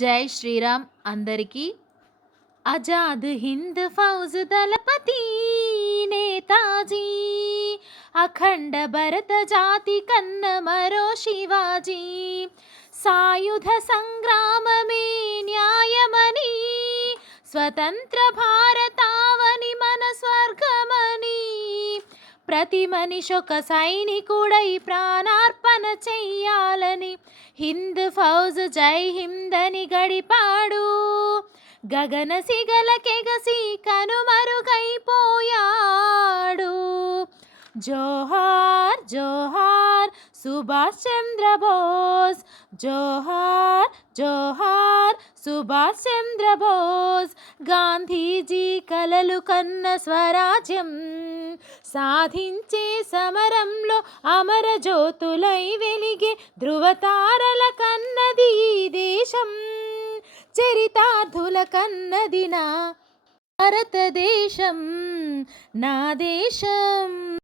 జై శ్రీరామ్ అందరికీ. ఆజాద్ హింద్ ఫౌజ్ దళపతి నేతాజీ, అఖండ భరత జాతి కన్న మరో శివాజీ, సాయుధ సంగ్రామమే న్యాయమని, స్వతంత్ర భారతావని మన స్వర్గమని, ప్రతి మనిషొక సైనికుడై ప్రాణార్పణ చెయ్యాలని హింద్ ఫౌజ్ జై హింద్ అని గడిపాడు. గగన సిగలకెగసి కనుమరుగైపోయాడు. జోహార్ జోహార్ సుభాష్ చంద్ర బోస్, జోహార్ జోహార్ సుభాష్ చంద్ర బోస్. గాంధీజీ కలలు కన్న స్వరాజ్యం సాధించే సమరంలో అమర జ్యోతులై వెలిగే ధృవతారల కన్నది ఈ దేశం, చరితార్థుల కన్నది నా భారతదేశం, నా దేశం.